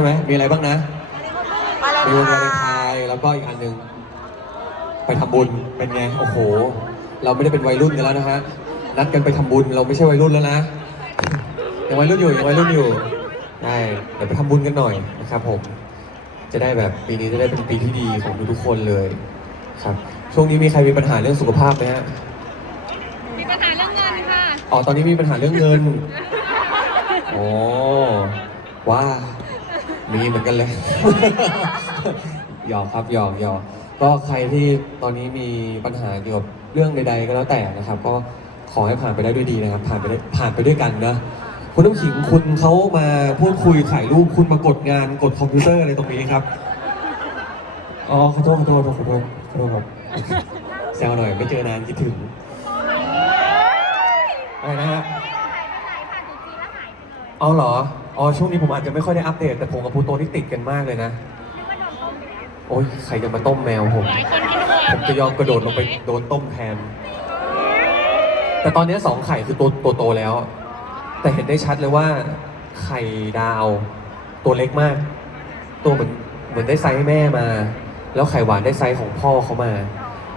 ช่ไหมมีอะไรบ้างนะอะไรมีวันวาเลนนะไทน์แล้วก็อีกอันหนึ่งไปทำบุญเป็นไงโอ้โห เราไม่ได้เป็นวัยรุ่นกันแล้วนะฮะนัดกันไปทำบุญเราไม่ใช่วัยรุ่นแล้วนะยังวัยรุ่นอยู่ยังวัยรุ่นอยู่ได้เดี๋ยวไปทำบุญกันหน่อยนะครับ ผม จะได้แบบปีนี้จะได้เป็นปีที่ดีของทุกๆคนเลยครับ ช่วงนี้มีใครมีปัญหาเรื่องสุขภาพไหมฮะมีปัญหาเรื่องเงินค่ะอ๋อตอนนี้มีปัญหาเรื่องเงินอ๋อว่า มีเหมือนกันเลย หยอกครับหยอกหยอกก็ใครที่ตอนนี้มีปัญหาเกี่ยวกับเรื่องใด ๆ ก็แล้วแต่นะครับ ก็ขอให้ผ่านไปได้ด้วยดีนะครับ ผ่านไปได้ผ่านไปด้วยกันนะคุณน้ำขิงคุณเขามาพูดคุยถ่ายรูปคุณมากดงานกดคอมพิวเตอร์อะไรตรงนี้ครับอ๋อขอโทษขอโทษขอโทษขอโทษครับแซวหน่อยไม่เจอนานคิดถึงอะไรนะฮะ เอาเหรอ อ๋อ ช่วงนี้ผมอาจจะไม่ค่อยได้อัปเดต แต่ผมกับพูโตนี่ติดกันมากเลยนะโอ้ยใครจะมาต้มแมวผมผมจะยอมกระโดดลงไปโดนต้มแทน แต่ตอนนี้สองไข่คือตัวตัวโตแล้ว แต่เห็นได้ชัดเลยว่า ไข่ดาว ตัวเล็กมาก ตัวเหมือนเหมือนได้ไซส์ให้แม่มา แล้วไข่หวานได้ไซส์ของพ่อเขามา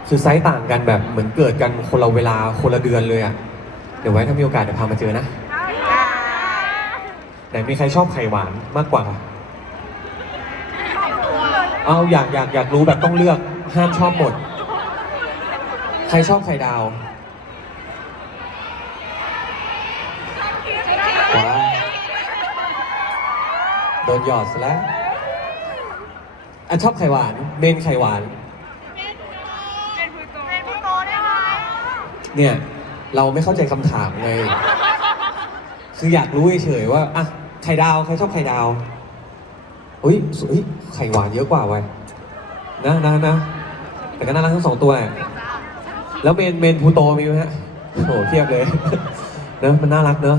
คือไซส์ต่างกันแบบเหมือนเกิดกันคนละเวลาคนละเดือนเลยอะเดี๋ยวไว้ถ้ามีโอกาสเดี๋ยวพามาเจอนะ ไหนมีใครชอบไข่หวานมากกว่า เอาอยากอยากอยากรู้แบบต้องเลือกห้ามชอบหมด ใครชอบไข่ดาวว้าวโดนหยอดซะแล้ว อันชอบไข่หวาน เมนไข่หวานเป็นผู้โตได้ไหมเนี่ย เราไม่เข้าใจคำถามไง คืออยากรู้เฉยๆว่า อะ ไข่ดาว ใครชอบไข่ดาวอุ้ยสวยไข่หวานเยอะกว่าไว้ยนะนะนะ แต่ก็น่ารักทั้งสองตัวแหละแล้วเมนเมนพูโตมีไหมฮะโอ้โหเทียบเลย เนอะมันน่ารักเนอะ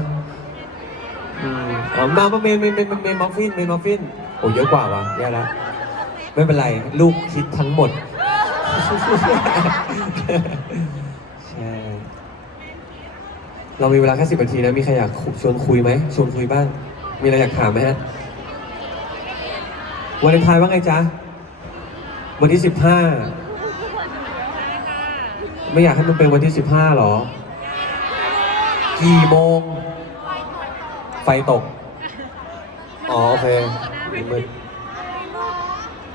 อืมเอามามาเมนเมนเมนเมนมัฟฟินเมนมัฟฟินโอ้เยอะกว่าวะแย่แล้วไม่เป็นไร ลูกคิดทั้งหมด ใช่ เรามีเวลาแค่สิบนาทีนะ มีใครอยากคุชวนคุยไหมชวนคุยบ้าง มีอะไรอยากถามไหมฮะวันเลนไทน์ว่าไงจ๊ะ วันที่สิบห้าไม่อยากให้มันเป็นวันที่สิบห้าหรอ กี่โมง ไฟตก อ๋อโอเคมืด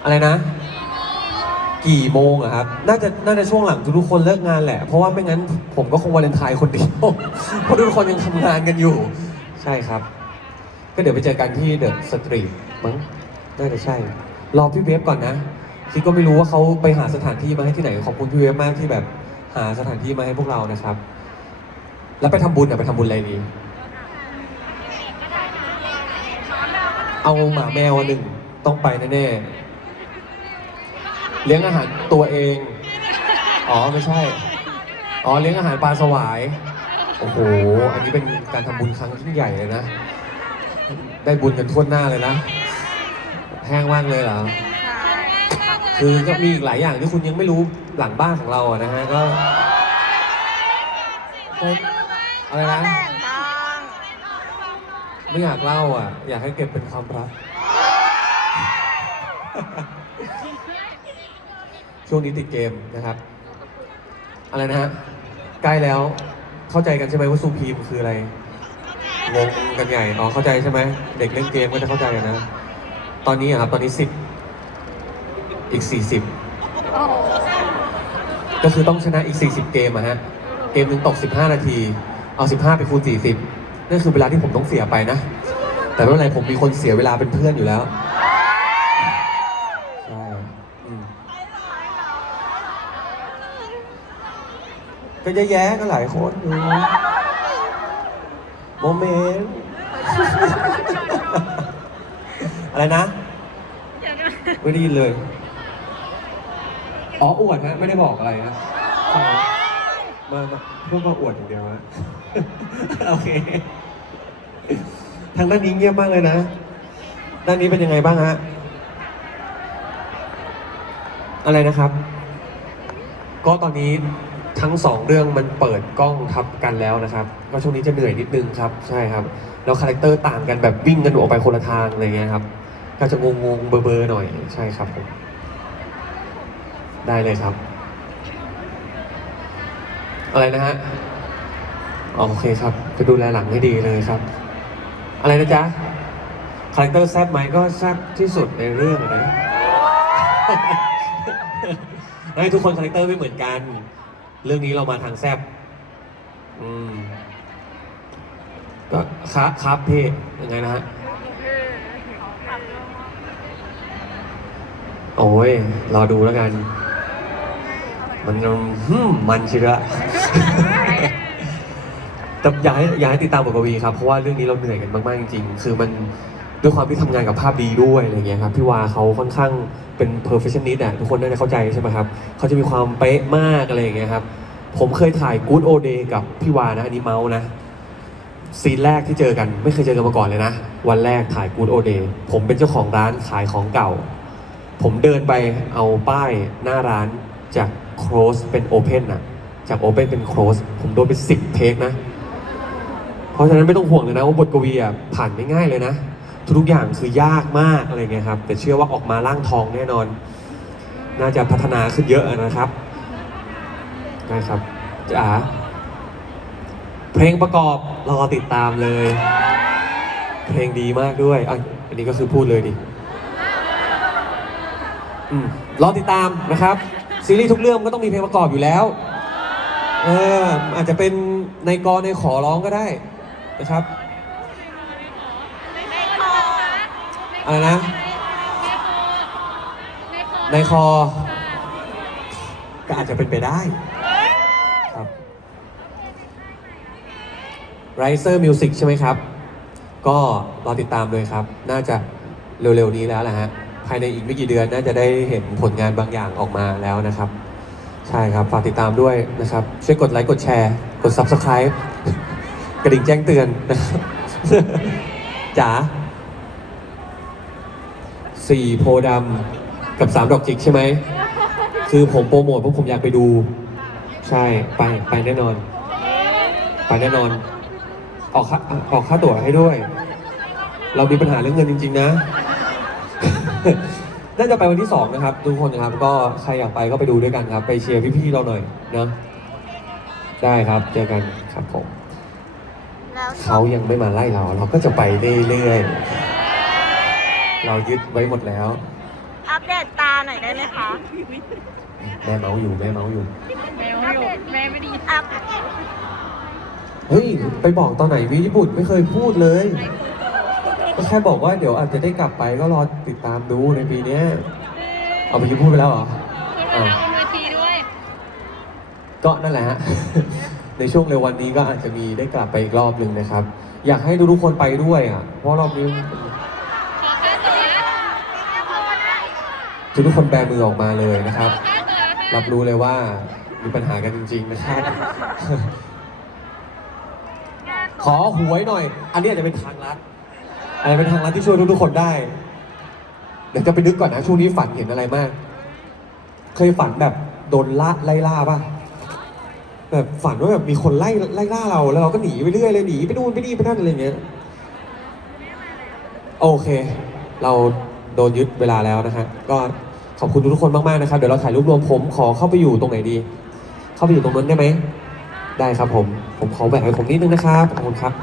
อะไรนะ กี่โมงอะครับ น่าจะน่าจะช่วงหลังทุกคนเลิกงานแหละ เพราะว่าไม่งั้นผมก็คงวาเลนไทน์คนเดียวเพราะทุกคนยังทำงานกันอยู่ ใช่ครับ ก็เดี๋ยวไปเจอกันที่เดอะสตรีทมั้งน่าจะใช่ รอพี่เวฟก่อนนะ คิดก็ไม่รู้ว่าเขาไปหาสถานที่มาให้ที่ไหน ขอบคุณพี่เวฟมากที่แบบหาสถานที่มาให้พวกเรานะครับ แล้วไปทำบุญอะไปทำบุญอะไรดี เอาหมาแมวอันหนึ่งต้องไปแน่ๆเลี้ยงอาหารตัวเอง อ๋อไม่ใช่ อ๋อเลี้ยงอาหารปลาสวาย โอ้โห อันนี้เป็นการทำบุญครั้งยิ่งใหญ่เลยนะ ได้บุญกันทั่วหน้าเลยนะ แห้งมากเลยเหรอ คือก็มีอีกหลายอย่างที่คุณยังไม่รู้หลังบ้านของเราอะนะฮะก็ก็อะไรนะ ไม่อยากเล่าอะ อยากให้เก็บเป็นความลับ ช่วงนี้ติดเกมนะครับ อะไรนะฮะ ใกล้แล้ว เข้าใจกันใช่ไหมว่าซูพีมคืออะไร งงกันใหญ่ อ๋อ เข้าใจใช่ไหม เด็กเล่นเกมก็จะเข้าใจกันนะ ตอนนี้อะครับ ตอนนี้สิบ อีกสี่สิบ ก็คือต้องชนะอีก40เกมอะฮะ เกมหนึ่งตก15นาที เอา15ไปคูณ40นั่นคือเวลาที่ผมต้องเสียไปนะ แต่ไม่เป็นไรผมมีคนเสียเวลาเป็นเพื่อนอยู่แล้ว ใช่อืมก็เยอะแยะก็หลายคนอยู่ โมเมนต์อะไรนะไม่ได้ยินเลย อ๋ออวดฮะไม่ได้บอกอะไรนะมามาเพื่อมาอวดอย่างเดียวฮะโอเค ทางด้านนี้เงียบมากเลยนะ ด้านนี้เป็นยังไงบ้างฮะ อะไรนะครับ ก็ตอนนี้ ทั้งสองเรื่องมันเปิดกล้องทับกันแล้วนะครับ ก็ช่วงนี้จะเหนื่อยนิดนึงครับ ใช่ครับ แล้วคาแรคเตอร์ต่างกันแบบวิ่งกันออกไปคนละทางอะไรเงี้ยครับ ก็จะงงงๆเบอร์ๆหน่อย ใช่ครับผมได้เลยครับ อะไรนะฮะโอเคครับ จะดูแลหลังให้ดีเลยครับ อะไรนะจ๊ะ คาแรคเตอร์แซบไหมก็แซบที่สุดในเรื่องนะให้ทุกคนคาแรคเตอร์ไม่เหมือนกัน เรื่องนี้เรามาทางแซบอืมก็ครับครับพี่ยังไงนะฮะ โอ้ย รอดูแล้วกัน มันมมันเชียวแต่อยากให้อยากให้ติดตามบทกวีครับ เพราะว่าเรื่องนี้เราเหนื่อยกันมาก ๆ จริง ๆ คือมัน ด้วยความที่ทำงานกับภาพดีด้วยอะไรเงี้ยครับพี่วาเขาค่อนข้างเป็น perfectionist อะทุกคนน่าจะเข้าใจใช่ไหมครับเขาจะมีความเป๊ะมากอะไรอย่างเงี้ยครับผมเคยถ่าย Good O Day กับพี่วานะอันนี้เมาส์นะซีนแรกที่เจอกันไม่เคยเจอกันมาก่อนเลยนะ วันแรกถ่าย Good O Day ผมเป็นเจ้าของร้านขายของเก่า ผมเดินไปเอาป้ายหน้าร้านจาก close เป็น open อะจาก open เป็น close ผมโดนไปสิบเทคนะ เพราะฉะนั้นไม่ต้องห่วงเลยนะว่าบทกวีอะผ่านไม่ง่ายเลยนะ ทุกอย่างคือยากมากอะไรเงี้ยครับ แต่เชื่อว่าออกมาร่างทองแน่นอน น่าจะพัฒนาขึ้นเยอะนะครับได้ครับจ๋าเพลงประกอบรอติดตามเลย เพลงดีมากด้วยอันนี้ก็คือพูดเลยดิอืมรอติดตามนะครับ ซีรีส์ทุกเรื่องก็ต้องมีเพลงประกอบอยู่แล้วเอออาจจะเป็นในกรในขอร้องก็ได้นะครับ อะไรนะ ในคอ ก็อาจจะเป็นไปได้ครับ Riser Music ใช่ไหมครับ ก็รอติดตามเลยครับ น่าจะเร็วๆนี้แล้วแหละฮะ ภายในอีกไม่กี่เดือนน่าจะได้เห็นผลงานบางอย่างออกมาแล้วนะครับ ใช่ครับ ฝากติดตามด้วยนะครับ ช่วยกดไลค์ กดแชร์ กด Subscribe กระดิ่งแจ้งเตือนนะครับจ๋า สี่โพธิ์ดำกับสามดอกจิกใช่ไหม คือผมโปรโมทเพราะผมอยากไปดู ใช่ไปไปแน่นอน ไปแน่นอน ออกค่าออกค่าตั๋วให้ด้วย เรามีปัญหาเรื่องเงินจริง ๆ นะ น่าจะไปวันที่สองนะครับ ทุกคนนะครับ ก็ใครอยากไปก็ไปดูด้วยกันครับ ไปเชียร์พี่ๆเราหน่อยนะ ได้ครับเจอกันครับผม แล้วเขายังไม่มาไล่เรา เราก็จะไปเรื่อยๆ เรายึดไว้หมดแล้ว อัปเดตตาหน่อยได้ไหมคะแม่เมาส์อยู่แม่เมาส์อยู่ แมวไม่อยู่แม่ไม่ดีอัปเฮ้ย ไปบอกตอนไหนวิญี่ปุ่นไม่เคยพูดเลย ก็แค่บอกว่าเดี๋ยวอาจจะได้กลับไปก็รอติดตามดูในปีเนี้ยเอาไปยิพูดไปแล้วเหรอพูดมาบนเวทีด้วยก็นั่นแหละฮะ ในช่วงเร็ววันนี้ก็อาจจะมีได้กลับไปอีกรอบหนึ่งนะครับ อยากให้ทุกๆคนไปด้วยอะ เพราะรอบนี้ขอค่าตั๋ว ทุกๆคนแบมือออกมาเลยนะครับ รับรู้เลยว่ามีปัญหากันจริง ๆ นะครับ ขอหวยหน่อย อันนี้อาจจะเป็นทางลัดอาจจะเป็นทางลัดที่ช่วยทุกๆคนได้ เดี๋ยวจะไปนึกก่อนนะช่วงนี้ฝันเห็นอะไรมาก เคยฝันแบบโดนล่าไล่ล่าป่ะแบบฝันว่าแบบมีคนไล่ไล่ล่าเราแล้วเราก็หนีไปเรื่อยเลยหนีไปนู่นไปนี่ไปนั่นอะไรเงี้ยโอเค เราโดนยึดเวลาแล้วนะฮะก็ ขอบคุณทุกคนมากๆนะครับ เดี๋ยวเราถ่ายรูปรวมผมขอเข้าไปอยู่ตรงไหนดี เข้าไปอยู่ตรงนั้นได้ไหม ได้ครับผม ผมขอแบ่งให้ผมนิดนึงนะครับ ขอบคุณครับ